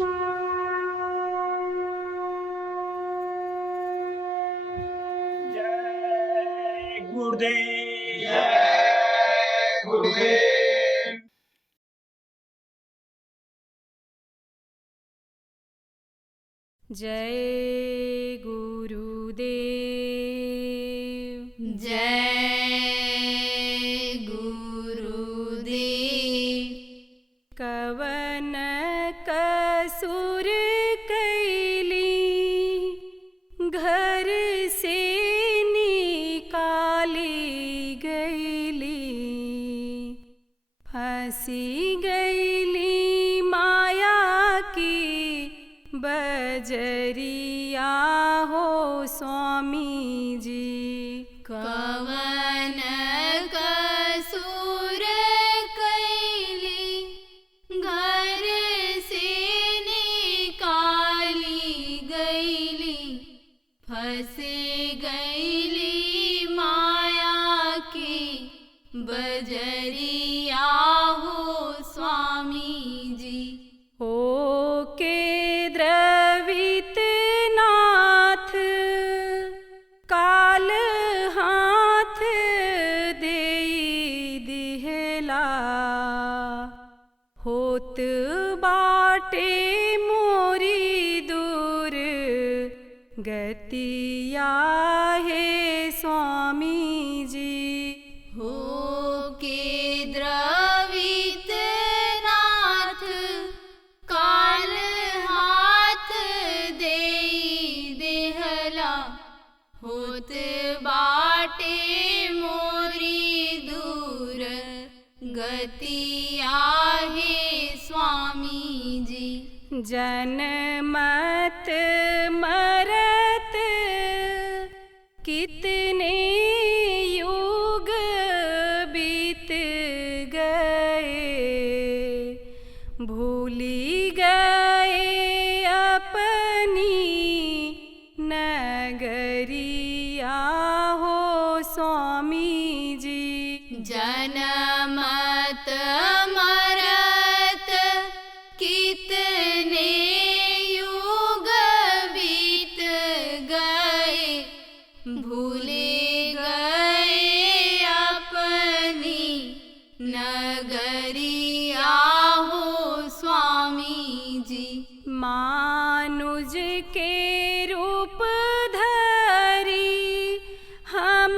जय गुरुदेव। जय गुरुदेव। जय गुरुदेव। जय गुरुदेव। कवन कसुर कैली घर से निकाली गईली, फंसी गईली माया की बजरिया हो स्वामी जी। कवन कसुर कैली घर से निकाली गईली, फंसे गईली माया की बजरिया हो स्वामी जी। हो के द्रवित नाथ काल हाथ देई दिहला, होत बाटे मोरी दूर गतिया है स्वामी जी। हो के द्रवित नाथ काल हाथ देई देहला, होत बाटे मोरी दूर गतिया है स्वामी जी। जनमत मरत कितने युग बीत गए, भूली गए अपनी नगरिया हो स्वामी जी। जनमत मरत कितने युग बीत गए, भूल गए अपनी नगरिया हो स्वामी जी। मानुज के रूप धरी हम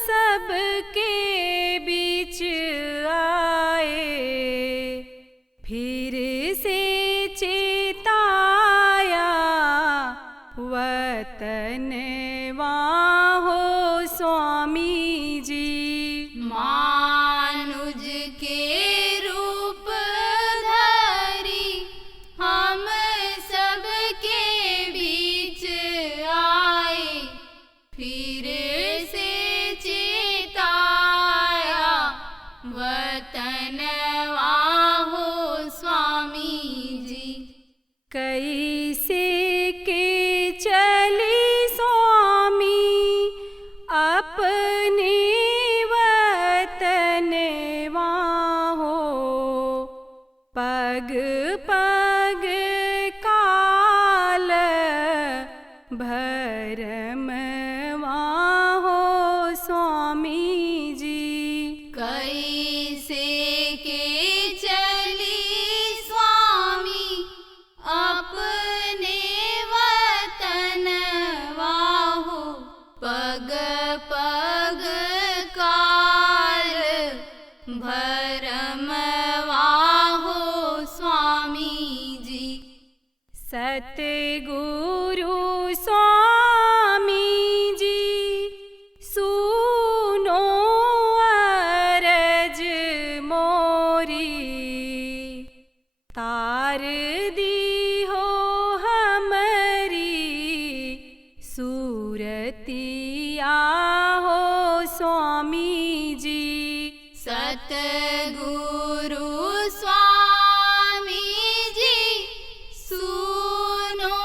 सबके बीच आए, फिर से चेताया वतनवा हो स्वामी जी। मानुज के रूप धरी हम सबके बीच आए, फिर से चेताया वतनवा हो स्वामी जी। कैसे के चली स्वामी अपने वतनवा हो, पग पग काल भरमवा हो स्वामी जी। कैसे के चली स्वामी अपने वतनवा हो, पग पग काल भरमवा हो स्वामी जी। सतगुरु स्वामी जी सुनो अरज मोरी, तार दी हो हमरी सूरतिया हो स्वामी जी। सतगुरु स्वामी जी सुनो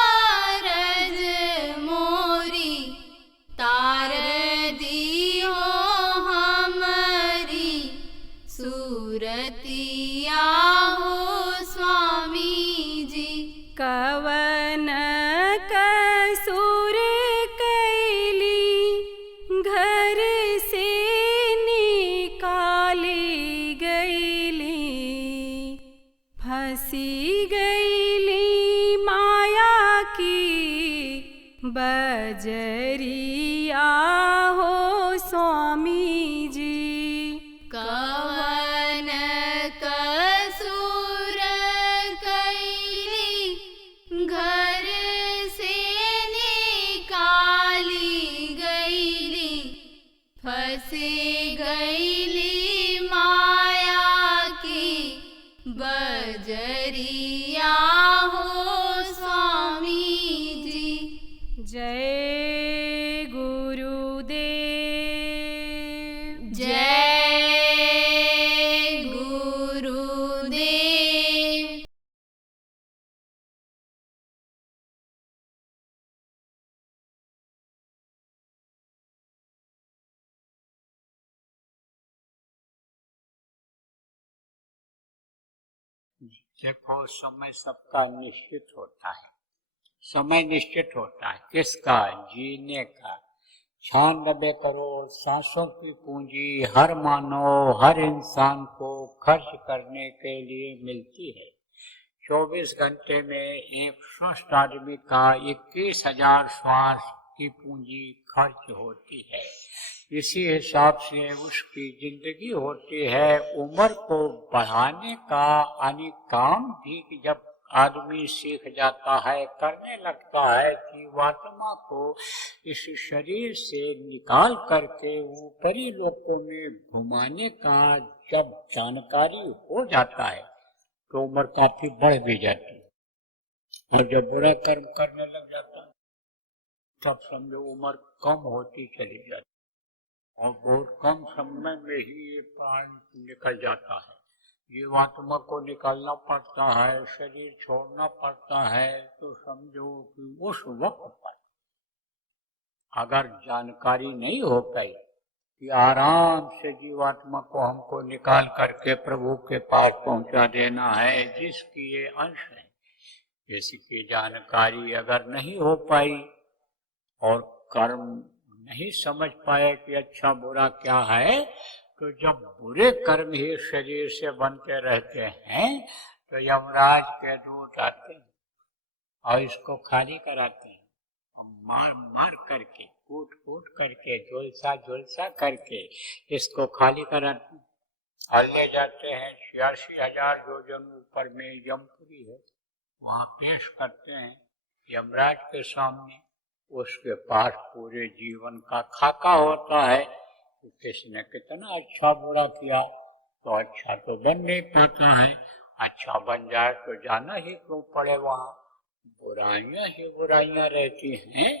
अरज मोरी, तार दियो हमारी सूरतिया हो स्वामी फंसी गईली माया की बजरिया हो स्वामी जी। कवन कसूर कैली घर से निकाली गईली, फंसी गईली माया की बजरिया हो स्वामी जी। जय गुरुदेव। जय गुरुदेव। देखो, समय सबका निश्चित होता है। समय निश्चित होता है किसका? जीने का। 96 करोड़ सांसों की पूंजी हर मानव, हर इंसान को खर्च करने के लिए मिलती है। 24 घंटे में एक स्वस्थ आदमी का 21,000 श्वास की पूंजी खर्च होती है। इसी हिसाब से उसकी जिंदगी होती है। उम्र को बढ़ाने का यानी काम भी जब आदमी सीख जाता है, करने लगता है, जीवात्मा को इस शरीर से निकाल करके ऊपरी लोकों में घुमाने का जब जानकारी हो जाता है तो उम्र काफी बढ़ भी जाती है। और जब बुरा कर्म करने लग जाता है तब समझो उम्र कम होती चली जाती और बहुत कम समय में ही ये प्राण निकल जाता है। जीवात्मा को निकालना पड़ता है, शरीर छोड़ना पड़ता है। तो समझो कि उस वक्त पर अगर जानकारी नहीं हो पाई कि आराम से जीवात्मा को हमको निकाल करके प्रभु के पास पहुंचा देना है जिसकी ये अंश है, इसकी जानकारी अगर नहीं हो पाई और कर्म नहीं समझ पाए कि अच्छा बुरा क्या है, तो जब बुरे कर्म ही शरीर से बनते रहते हैं तो यमराज के दूत आते हैं और इसको खाली कराते हैं। तो मार मार करके, कूट कूट करके, झुलसा झुलसा करके इसको खाली कराते हैं और ले जाते हैं 86,000 योजन ऊपर में यमपुरी है, वहाँ पेश करते हैं यमराज के सामने। उसके पास पूरे जीवन का खाका होता है। किसी ने कितना अच्छा बुरा किया तो अच्छा तो बन नहीं पाता है। अच्छा बन जाए तो जाना ही क्यों पड़े वहाँ। बुराइयां ही बुराइयां रहती हैं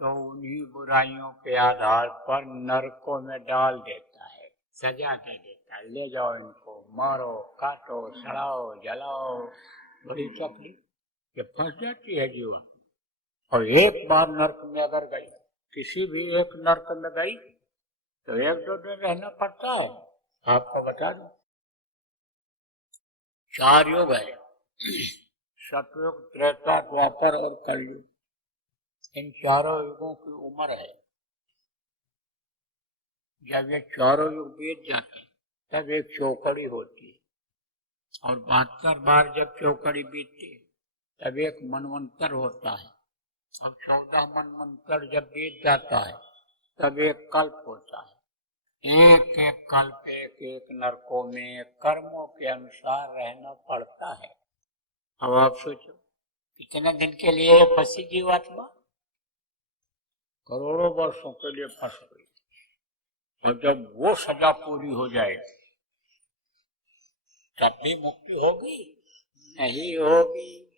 तो उन्हीं बुराइयों के आधार पर नरकों में डाल देता है, सजा दे देता है। ले जाओ इनको, मारो, काटो, सड़ाओ, जलाओ। बड़ी तकलीफ ये फंस जाती है जीवन। और एक बार नरक में अगर गई, किसी भी एक नरक में गई तो 1-2 दिन रहना पड़ता है। आपको बता दूं, 4 युग है, सतयुग, त्रेता, द्वापर और कलयुग। इन चारों युगों की उम्र है। जब ये चारों युग बीत जाते तब एक चौकड़ी होती है और 72 बार जब चौकड़ी बीतती तब एक मनवंतर होता है और 14 मनवंतर जब बीत जाता है तब एक कल्प होता है। एक एक कल्प, एक एक नरकों में कर्मों के अनुसार रहना पड़ता है। अब आप सोचो कितने दिन के लिए फंसी जीवात्मा? करोड़ों वर्षों के लिए फंस गई। और जब वो सजा पूरी हो जाएगी तब भी मुक्ति होगी? नहीं होगी।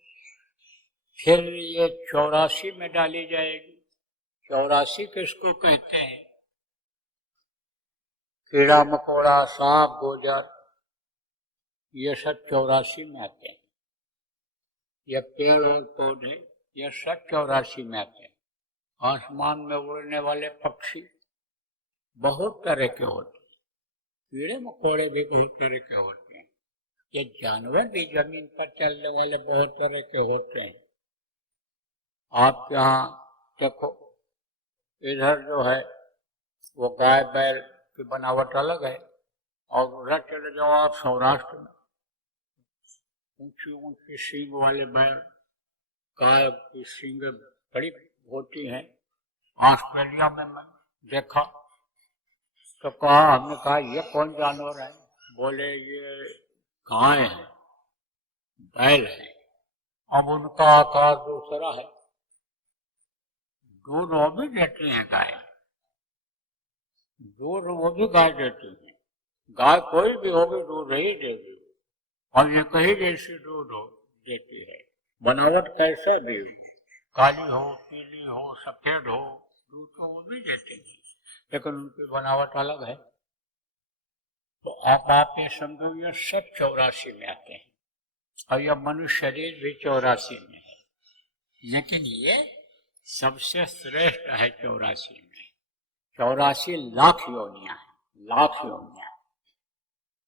फिर ये 84 में डाली जाएगी। 84 किसको कहते हैं? कीड़ा मकोड़ा, सांप, गोजर, ये सब 84 में आते हैं। ये पेड़ और पौधे ये सब 84 में आते हैं। आसमान में उड़ने वाले पक्षी बहुत तरह के होते हैं, कीड़े मकोड़े भी बहुत तरह के होते हैं। ये जानवर भी जमीन पर चलने वाले बहुत तरह के होते हैं। आप यहाँ देखो, इधर जो है वो गाय बैल की बनावट अलग है और उधर चले जाओ आप सौराष्ट्र में, ऊंची ऊंची सींग वाले बैल, गाय की सींग बड़ी होती हैं। ऑस्ट्रेलिया में मैं देखा तो कहा, हमने कहा ये कौन जानवर है? बोले ये गाय है, बैल है। अब उनका आकार दूसरा है, दूध वो भी देती हैं गाय, दूध वो भी गाय देती है। गाय कोई भी होगी दूध ही देगी, और ये कहीं जैसी दूध हो देती है। बनावट कैसे भी हो, काली हो, पीली हो, सफेद हो, दूध तो वो भी देते हैं, लेकिन उनकी बनावट अलग है। तो आप ये समझो ये सब 84 में आते हैं, और यह मनुष्य शरीर भी 84 में है, लेकिन ये सबसे श्रेष्ठ है 84 में। 84 लाख योनियां है, लाख योनियां।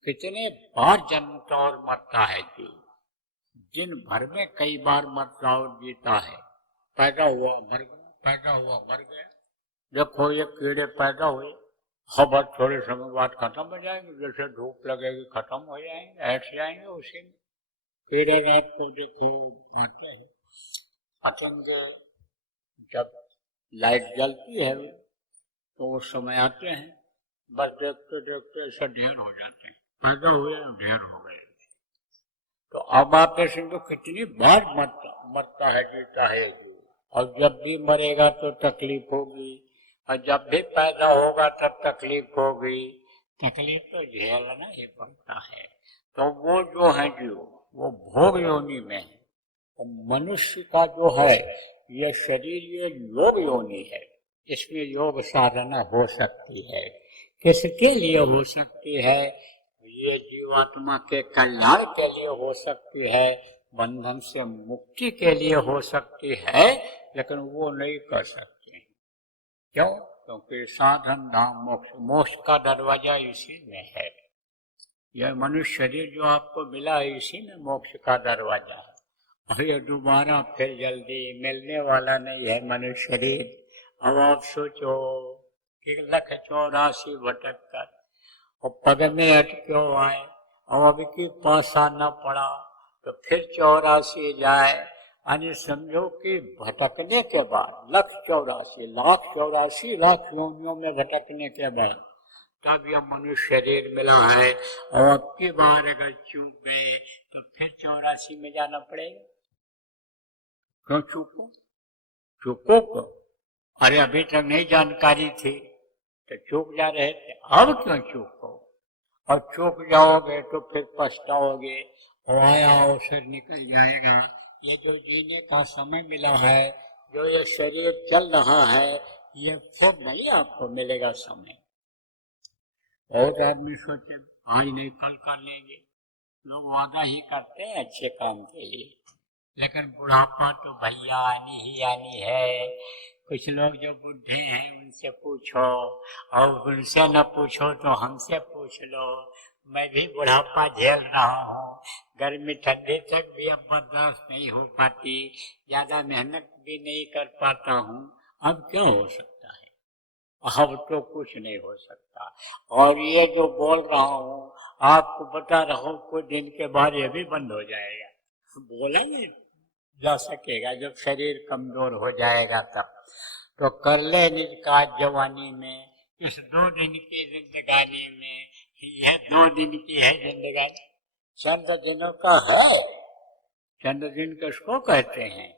कितने बार जन्मता और मरता है जीव, दिन भर में कई बार मरता और जीता है। पैदा हुआ मर गया, पैदा हुआ मर गया। देखो ये कीड़े पैदा हुए, खबर थोड़े समय बाद खत्म हो जाएंगे, जैसे धूप लगेगी खत्म हो जाएंगे, हट जाएंगे उसी में। कीड़े रात को देखो आते हैं, पतंगे जब लाइट जलती है तो उस समय आते हैं, बस देखते देखते ऐसा ढेर हो जाते हैं, पैदा हुए ढेर हो गए। तो अब आप ऐसे तो कितनी बार मरता है जीता है जीव, और जब भी मरेगा तो तकलीफ होगी, और जब भी पैदा होगा तब तकलीफ होगी। तकलीफ तो झेलना ही पड़ता है। तो वो जो है जीव वो भोग योनि में है, और मनुष्य का जो है ये शरीर ये योग योनि है। इसमें योग साधना हो सकती है, किसके लिए हो सकती है? ये जीवात्मा के कल्याण के लिए हो सकती है, बंधन से मुक्ति के लिए हो सकती है, लेकिन वो नहीं कर सकते। क्यों? क्योंकि साधन धाम मोक्ष, मोक्ष का दरवाजा इसी में है। यह मनुष्य शरीर जो आपको मिला है इसी में मोक्ष का दरवाजा है, और ये दोबारा फिर जल्दी मिलने वाला नहीं है मनुष्य शरीर। अब आप सोचो कि 184 भटक कर और पद में अटक्यों आए, और अभी की पास आना पड़ा तो फिर 84 जाए। यानी समझो कि भटकने के बाद 184 लाख योनियों में भटकने के बाद तब यह मनुष्य शरीर मिला है, और अब की बार अगर चूक गए तो फिर 84 में जाना पड़ेगा। क्यों चूको? चूको को अरे अभी तक नहीं जानकारी थी तो चूक जा रहे थे, अब क्यों चूको? और चूक जाओगे तो फिर पछताओगे, और आया अवसर निकल जाएगा। ये जो जीने का समय मिला है, जो ये शरीर चल रहा है, ये फिर नहीं आपको मिलेगा समय। बहुत आदमी सोचे आज नहीं कल कर लेंगे, लोग वादा ही करते हैं अच्छे काम के लिए, लेकिन बुढ़ापा तो भैया आनी ही आनी है। कुछ लोग जो बुढ़े हैं उनसे पूछो, और उनसे न पूछो तो हमसे पूछ लो। मैं भी बुढ़ापा झेल रहा हूँ, गर्मी ठंडी तक भी अब बर्दाश्त नहीं हो पाती, ज्यादा मेहनत भी नहीं कर पाता हूँ। अब क्या हो सकता है? अब तो कुछ नहीं हो सकता। और ये जो बोल रहा हूँ आपको बता रहा हूँ, कुछ दिन के बाद ये भी बंद हो जाएगा, बोला नहीं जा सकेगा। जब शरीर कमजोर हो जाएगा तब तो कर ले निज काज जवानी में, इस 2 दिन की जिंदगानी में। यह 2 दिन की है जिंदगानी, चंद दिनों का है। चंद दिन किसको कहते हैं?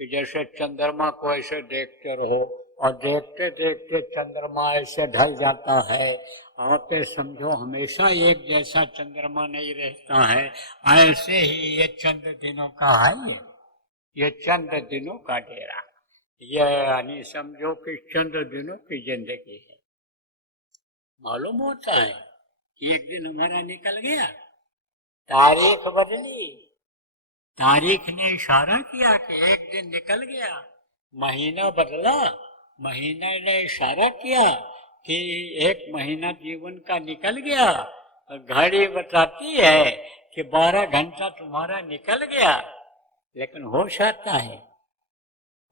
कि जैसे चंद्रमा को ऐसे देखते रहो, और देखते देखते चंद्रमा ऐसे ढल जाता है। आप समझो हमेशा एक जैसा चंद्रमा नहीं रहता है, ऐसे ही ये चंद दिनों का है। ये चंद दिनों का डेरा, ये यानी समझो कि चंद दिनों की जिंदगी है। मालूम होता है कि एक दिन हमारा निकल गया, तारीख बदली, तारीख ने इशारा किया कि एक दिन निकल गया। महीना बदला, महीना ने इशारा किया कि 1 महीना जीवन का निकल गया। घड़ी बताती है कि 12 घंटा तुम्हारा निकल गया, लेकिन होश आता है,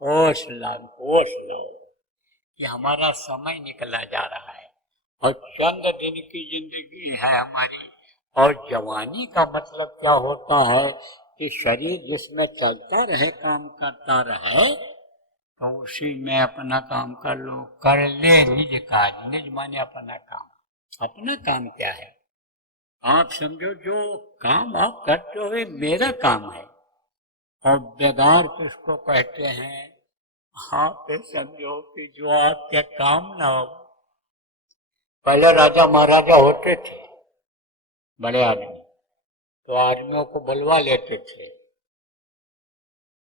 होश लो कि हमारा समय निकला जा रहा है, और चंद दिन की जिंदगी है हमारी, और जवानी का मतलब क्या होता है कि शरीर जिसमें चलता रहे, काम करता रहे, तो उसी में अपना काम कर लो। कर ले निज काज, निज माने अपना काम। अपना काम क्या है? आप समझो जो काम आप करते हो मेरा काम है। और बेगार किसको कहते हैं? आप समझो कि जो आपके काम ना हो। पहले राजा महाराजा होते थे बड़े आदमी, तो आदमियों को बुलवा लेते थे,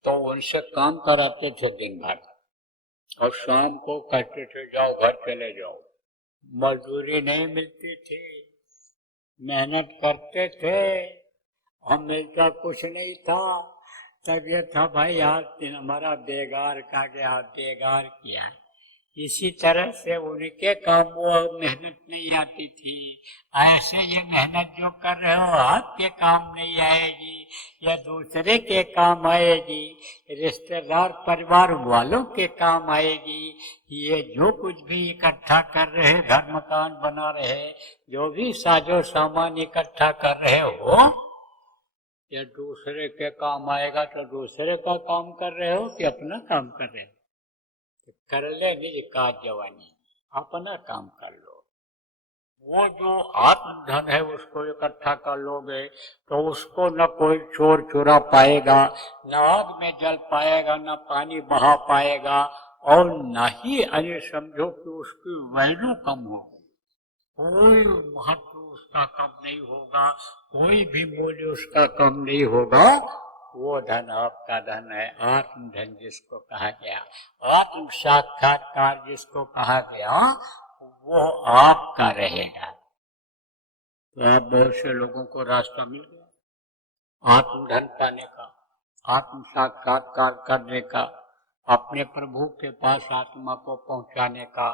तो उनसे काम कराते थे दिन भर, और शाम को कहते थे जाओ घर चले जाओ। मजदूरी नहीं मिलती थी, मेहनत करते थे और मिलता कुछ नहीं था। तब ये था भाई आज हमारा बेगार का गया, बेगार किया। इसी तरह से उनके काम वो मेहनत नहीं आती थी, ऐसे ये मेहनत जो कर रहे हो आपके काम नहीं आएगी, या दूसरे के काम आएगी, रिश्तेदार परिवार वालों के काम आएगी। ये जो कुछ भी इकट्ठा कर रहे, घर मकान बना रहे, जो भी साजो सामान इकट्ठा कर रहे हो, या दूसरे के काम आएगा। तो दूसरे का काम कर रहे हो कि अपना काम कर रहे हो? कर ले निज काज जवानी, अपना काम कर लो। वो जो आत्मधन है उसको इकट्ठा कर लोगे तो उसको न कोई चोर चुरा पाएगा, न आग में जल पाएगा, न पानी बहा पाएगा, और न ही अरे समझो कि उसकी वैल्यू कम होगी। कोई महत्व उसका कम नहीं होगा, कोई भी मूल्य उसका कम नहीं होगा। वो धन आपका धन है, आत्मधन जिसको कहा गया, आत्म साक्षात्कार जिसको कहा गया, वो आपका रहेगा। तो आप बहुत से लोगों को रास्ता मिल गया आत्मधन पाने का, आत्म साक्षात्कार करने का, अपने प्रभु के पास आत्मा को पहुंचाने का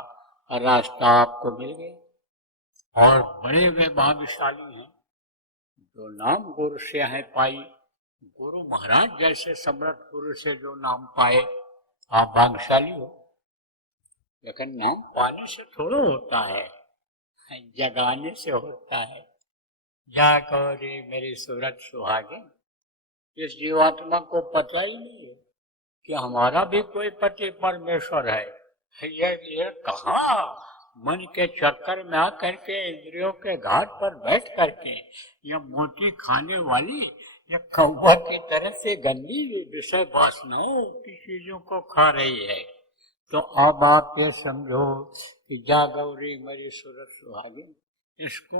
रास्ता आपको मिल गया। और बड़े वे भाग्यशाली हैं जो नाम गुरु से है पाई। गुरु महाराज जैसे समर्थ गुरु से जो नाम पाए, आप भाग्यशाली हो। लेकिन नाम पाने से थोड़ा होता है, जगाने से होता है। जा कौरी मेरी सूरत सुहागे, इस जीवात्मा को पता ही नहीं है कि हमारा भी कोई पति परमेश्वर है। ये कहाँ मन के चक्कर में आकर के इंद्रियों के घाट पर बैठ करके या मोती खाने वाली या कौवा की तरह से गंदी विषय वासनाओं की चीजों को खा रही है। तो अब आप ये समझो कि जा गौरी मेरी सूरत सुहागिन, इसको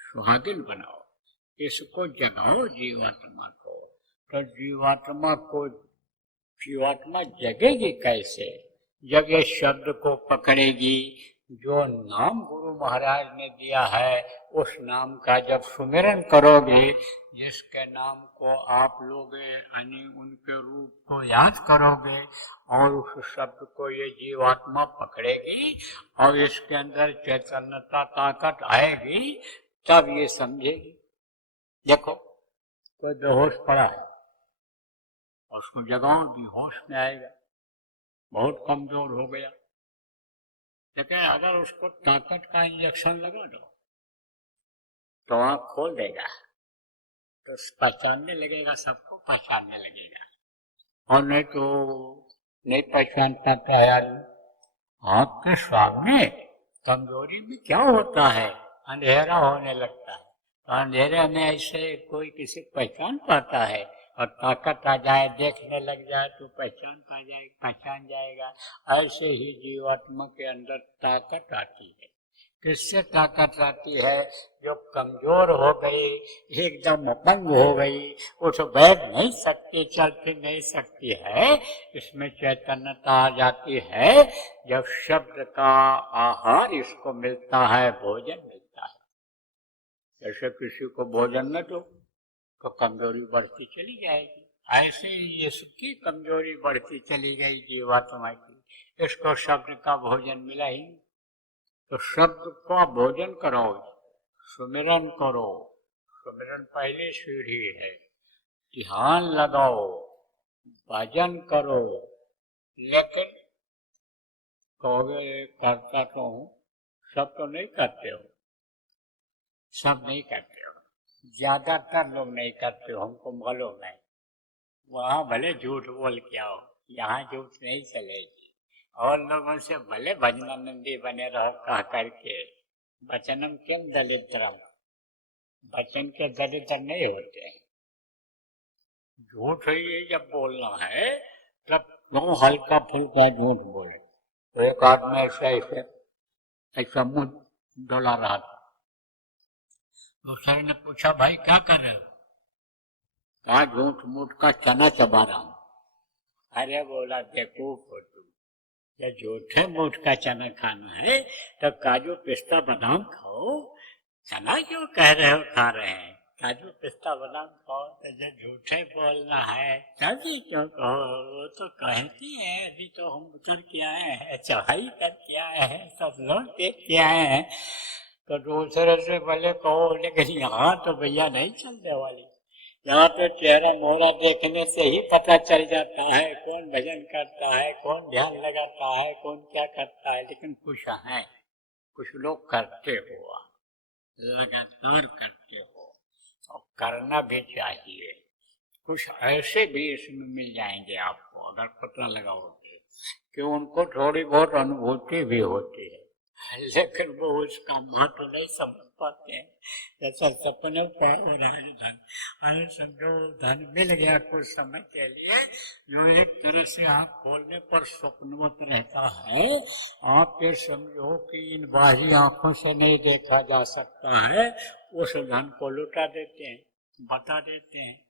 सुहागिन बनाओ, इसको जगाओ जीवात्मा को। तो जीवात्मा जगेगी कैसे? जब ये शब्द को पकड़ेगी, जो नाम गुरु महाराज ने दिया है उस नाम का जब सुमिरन करोगे, जिसके नाम को आप लोगे यानी उनके रूप को याद करोगे, और उस शब्द को ये जीवात्मा पकड़ेगी और इसके अंदर चैतन्यता ताकत आएगी, तब ये समझेगी। देखो कोई बेहोश पड़ा है और उसको जगाओ भी होश में आएगा, बहुत कमजोर हो गया, लेकिन अगर उसको ताकत का इंजेक्शन लगा दो तो आँख खोल देगा, तो पहचानने लगेगा, सबको पहचानने लगेगा। और नहीं तो नहीं पहचानता तो यार आपके सामने कमजोरी में क्या होता है, अंधेरा होने लगता है। तो अंधेरे में ऐसे कोई किसी पहचान पाता है, और ताकत आ जाए, देखने लग जाए तो पहचान जाएगा। ऐसे ही जीवात्मा के अंदर ताकत आती है। किससे ताकत आती है? जो कमजोर हो गई, एकदम अपंग हो गई, वो तो बैठ नहीं सकती, चल फिर नहीं सकती है, इसमें चैतन्यता आ जाती है जब शब्द का आहार इसको मिलता है, भोजन मिलता है। जैसे किसी को भोजन न दो तो कमजोरी बढ़ती चली जाएगी, ऐसे ही इसकी कमजोरी बढ़ती चली गई जीवात्मा की। इसको शब्द का भोजन मिला ही, तो शब्द का भोजन करो, सुमिरन करो। सुमिरन पहली सीढ़ी है, ध्यान लगाओ, भजन करो। लेकिन कहोगे करता तो हूँ, सब तो नहीं करते हो, सब नहीं करते हो। ज्यादातर लोग नहीं करते, हमको मालूम है। वहाँ भले झूठ बोल के आओ, यहाँ झूठ नहीं चलेगी। और लोगों से भले भजनानंदी बने रहो कह करके, वचनम किम दरिद्रम, वचन के दरिद्र नहीं होते हैं। झूठ ये जब बोलना है तब क्यों हल्का फुल्का झूठ बोले। तो एक आदमी ऐसा मुंह डोला रहा था। दूसरे ने पूछा, भाई क्या कर रहे हो? कहा, झूठ मूठ का चना चबा रहा हूं। अरे बोला, बेवकूफ हो तुम, जब झूठे मूठ का चना खाना है तो काजू पिस्ता बादाम खाओ। चना क्यों कह रहे हो खा रहे हैं? काजू पिस्ता बादाम खाओ। तो जब झूठे बोलना है तभी क्यों कहो? वो तो कहती है, अभी तो हम उतर के आए हैं, चढ़ाई करके आए हैं, सब लोग देख के आए हैं। तो दूसरे से भले कहो, लेकिन यहाँ तो भैया नहीं चलने वाली। यहाँ तो चेहरा मोहरा देखने से ही पता चल जाता है कौन भजन करता है, कौन ध्यान लगाता है, कौन क्या करता है। लेकिन कुछ है, कुछ लोग करते हो, लगातार करते हो, और करना भी चाहिए। कुछ ऐसे भी इसमें मिल जाएंगे आपको, अगर पता लगाओगे कि उनको थोड़ी बहुत अनुभूति भी होती है, लेकिन वो उसका महत्व नहीं समझ पाते हैं। जैसा सपने पर धन, अरे समझो धन मिल गया कुछ समय के लिए, जो एक तरह से आँख खोलने पर स्वप्नवत रहता है। आप ये समझो कि इन बाहरी आंखों से नहीं देखा जा सकता है, उस धन को लुटा देते हैं, बता देते हैं।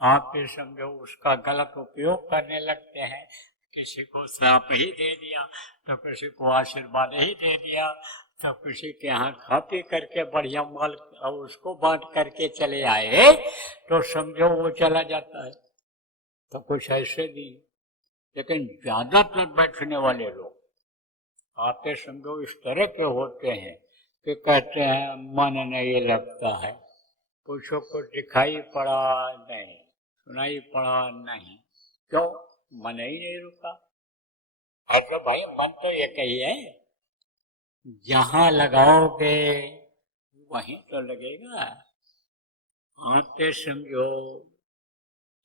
आप ये समझो उसका गलत उपयोग करने लगते हैं। किसी को श्राप ही दे दिया, तो किसी को आशीर्वाद ही दे दिया, तो किसी के यहाँ खा पी करके बढ़िया माल और उसको बांट करके चले आए, तो समझो वो चला जाता है। तो कुछ ऐसे भी, लेकिन ज्यादातर बैठने वाले लोग आते समझो इस तरह के होते हैं कि कहते हैं मन नहीं लगता है, पूछो कुछ दिखाई पड़ा नहीं, सुनाई पड़ा नहीं, क्यों? मन ही नहीं रुका। ऐसा भाई मन तो एक ही है, जहां लगाओगे वहीं तो लगेगा। आते समझो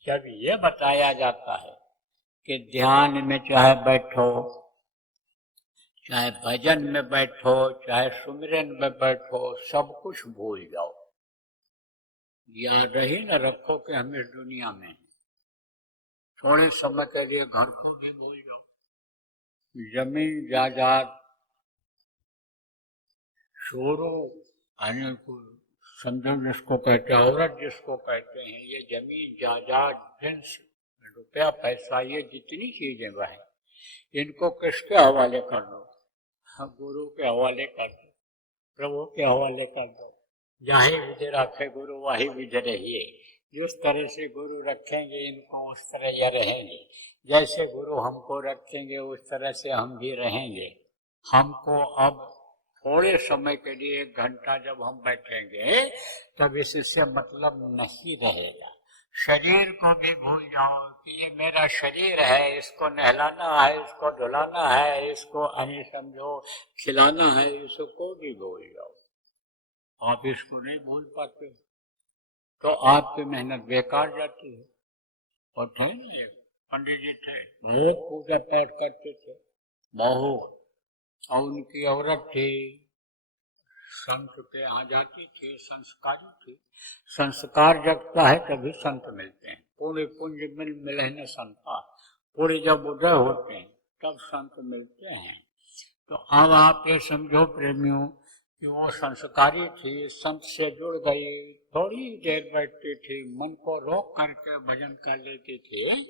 जब ये बताया जाता है कि ध्यान में चाहे बैठो, चाहे भजन में बैठो, चाहे सुमिरन में बैठो, सब कुछ भूल जाओ। याद ही न रखो कि हम इस दुनिया में, थोड़े समय के लिए घर को भी भूल जाओ, जमीन जायदाद छोड़ो, समझो जिसको कहते हैं औरत जिसको कहते हैं, ये जमीन जायदाद जिन्स रुपया पैसा, ये जितनी चीजें वह इनको किसके हवाले कर दो? गुरु के हवाले कर दो, प्रभु के हवाले कर दो। जहाँ विधि रखे गुरु वही विधि रहिए। जिस तरह से गुरु रखेंगे इनको उस तरह ये रहेंगे, जैसे गुरु हमको रखेंगे उस तरह से हम भी रहेंगे। हमको अब थोड़े समय के लिए 1 घंटा जब हम बैठेंगे तब इससे मतलब नहीं रहेगा। शरीर को भी भूल जाओ कि ये मेरा शरीर है, इसको नहलाना है, इसको धुलाना है, इसको समझो खिलाना है, इसको भी भूल जाओ। आप इसको नहीं भूल पाते तो आपकी मेहनत बेकार जाती है। और थे ना एक पंडित जी थे, बहुत पूजा पाठ करते थे, बहुत, और उनकी औरत थी, संत के यहाँ जाती थी, संस्कारी थी। संस्कार जगता है तभी संत मिलते हैं। पूरे पुंज मिले न संता, पूरे जब उदय होते हैं तब संत मिलते हैं। तो अब आप ये समझो प्रेमियों कि वो संस्कारी थी, संत से जुड़ गई, थोड़ी देर बैठती थी, मन को रोक करके भजन कर लेती थी,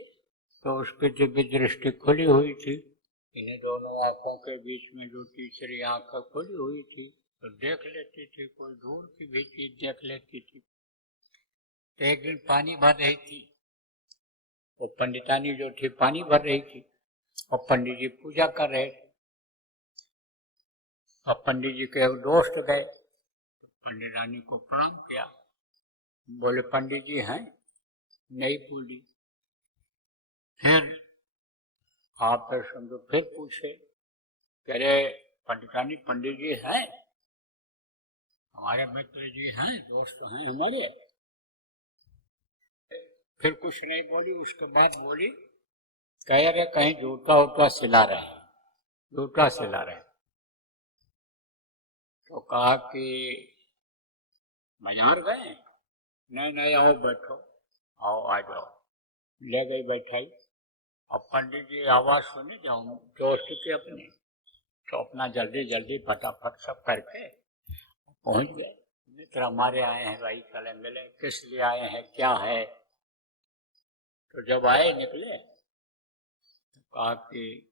तो उसकी दिव्य दृष्टि खुली हुई थी। इन्हें दोनों आंखों के बीच में जो तीसरी आंख खुली हुई थी, तो देख लेती थी, कोई दूर की भी चीज देख लेती थी। तो एक दिन पानी भर रही थी, वो पंडितानी जो थी पानी भर रही थी, और पंडित जी पूजा कर रहे थे। अब पंडित जी के एक दोस्त गए, तो पंडितानी को प्रणाम किया, बोले पंडित जी हैं? नहीं बोली। फिर आप समझो फिर पूछे, कह रहे पंडितानी पंडित जी हैं? हमारे मित्र जी हैं, दोस्त हैं हमारे। फिर कुछ नहीं बोली, उसके बाद बोली, कह रहे कहीं जूता उता सिला रहे हैं, जूता सिला रहे हैं। तो कहा कि बाजार गए? नहीं नहीं, आओ बैठो, आओ आ जाओ। ले गई बैठाई। अब पंडित जी आवाज सुनी जाऊँ दोस्त की अपनी, तो अपना जल्दी जल्दी फटाफट सब करके पहुंच गए। मित्र हमारे आए हैं भाई, चले मिले, किस लिए आए हैं, क्या है। तो जब आए निकले तो कहा कि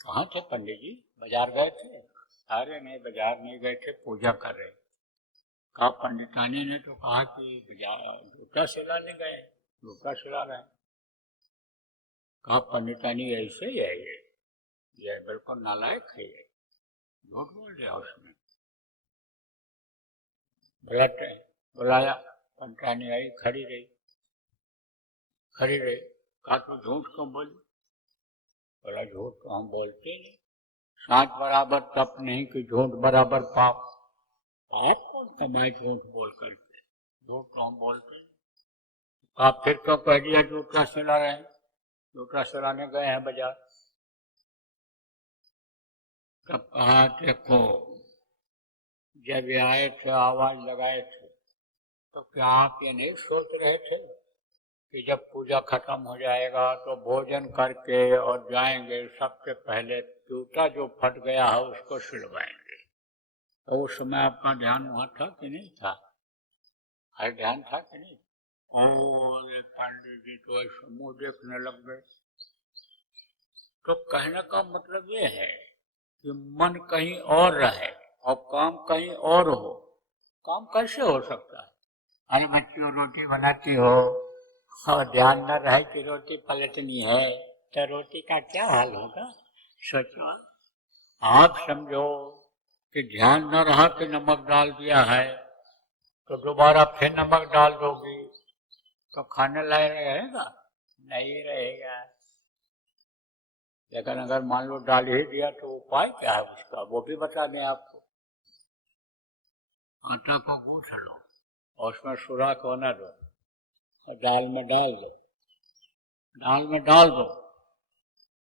कहाँ थे पंडित जी, बाजार गए थे? अरे नहीं, बाजार नहीं गए थे, पूजा कर रहे। कहा पंडितानी ने तो कहा कि बाजार जूता सिलाने गए, जूता सिला रहे। कहा पंडितानी ऐसे ही है, ये बिल्कुल नालायक है, ये झूठ बोल दिया उसने। बुलाया, पंडितानी आई, खड़ी रही। कहा तू झूठ क्यों बोली? बोला झूठ तो हम बोलते नहीं, सात बराबर तप नहीं कि झूठ बराबर पाप। पाप कौन कमाए झूठ बोल करके, झूठ तो हम बोलते नहीं। कहा फिर क्यों कह दिया जूता सिला रहे हैं? जूता सिलाने गए हैं बाजार। तब कहा देखो, जब ये आए थे आवाज लगाए थे, तो क्या आप ये नहीं सोच रहे थे कि जब पूजा खत्म हो जाएगा तो भोजन करके और जाएंगे, सबसे पहले जूता जो फट गया है उसको सिलवाएंगे? तो उस समय आपका ध्यान वहां था कि नहीं था? हर ध्यान था कि नहीं? और पंडित जी तो ऐसे मुंह देखने लग गए। तो कहने का मतलब ये है कि मन कहीं और रहे और काम कहीं और हो। काम कैसे हो सकता है? अरे बच्चियों रोटी बनाती हो और ध्यान न रहे कि रोटी पलटनी है, तो रोटी का क्या हाल होगा? सोचो। आप समझो कि ध्यान न रहा कि नमक डाल दिया है, तो दोबारा फिर नमक डाल दोगी तो खाने लायक रहेगा? नहीं रहेगा। लेकिन अगर मान लो डाल ही दिया तो उपाय क्या है उसका, वो भी बता दें आपको। आटा को गूंथ लो और उसमें सुराख होने दो और दाल में डाल दो। दाल में डाल दो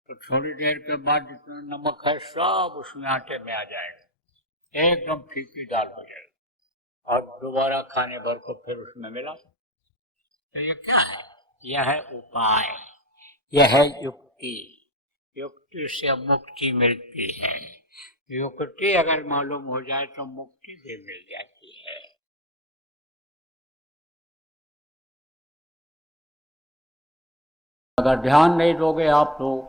तो थोड़ी देर के बाद जितना नमक है सब उसमें आटे में आ जाएगा, एकदम फीकी दाल हो जाएगी। और दोबारा खाने भर को फिर उसमें मिला। तो ये क्या है? यह है उपाय, यह है युक्ति। युक्ति से मुक्ति मिलती है। युक्ति अगर मालूम हो जाए तो मुक्ति भी मिल जाती है। अगर ध्यान नहीं दोगे आप लोग,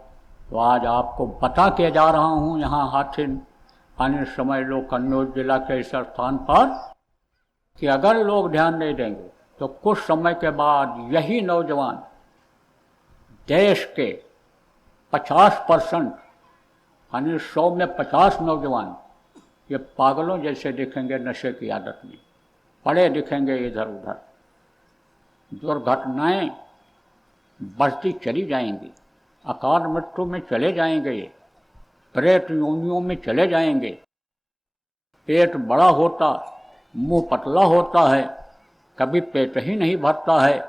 तो आज आपको बता के जा रहा हूं यहाँ हाथिन आने समय लो कन्नौज जिला के इस स्थान पर, कि अगर लोग ध्यान नहीं देंगे तो कुछ समय के बाद यही नौजवान देश के 50% यानी 100 में 50 नौजवान ये पागलों जैसे दिखेंगे, नशे की आदत में पड़े दिखेंगे इधर उधर। दुर्घटनाएं बढ़ती चली जाएंगी, अकाल मृत्यु में चले जाएंगे, प्रेत योनियों में चले जाएंगे। पेट बड़ा होता, मुंह पतला होता है, कभी पेट ही नहीं भरता है,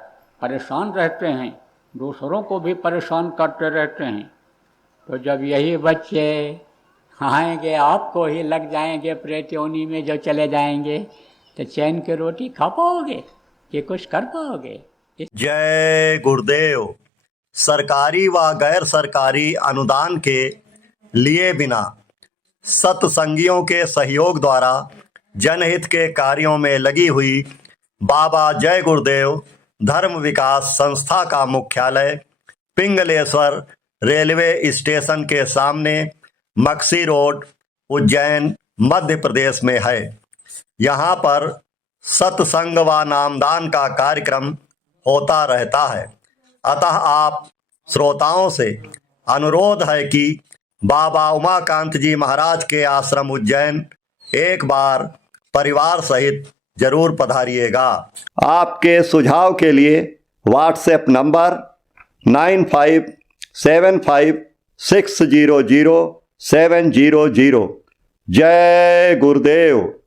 परेशान रहते हैं, दूसरों को भी परेशान करते रहते हैं। तो जब यही बच्चे आएंगे, आपको ही लग जाएंगे प्रेत योनि में जो चले जाएंगे, तो चैन की रोटी खा पाओगे कि कुछ कर पाओगे? जय गुरुदेव। सरकारी व गैर सरकारी अनुदान के लिए बिना सत्संगियों के सहयोग द्वारा जनहित के कार्यों में लगी हुई बाबा जय गुरुदेव धर्म विकास संस्था का मुख्यालय पिंगलेश्वर रेलवे स्टेशन के सामने मक्सी रोड, उज्जैन, मध्य प्रदेश में है। यहाँ पर सत्संग व नामदान का कार्यक्रम होता रहता है। अतः आप श्रोताओं से अनुरोध है कि बाबा उमाकांत जी महाराज के आश्रम उज्जैन एक बार परिवार सहित जरूर पधारिएगा। आपके सुझाव के लिए व्हाट्सएप नंबर 9575600700। जय गुरुदेव।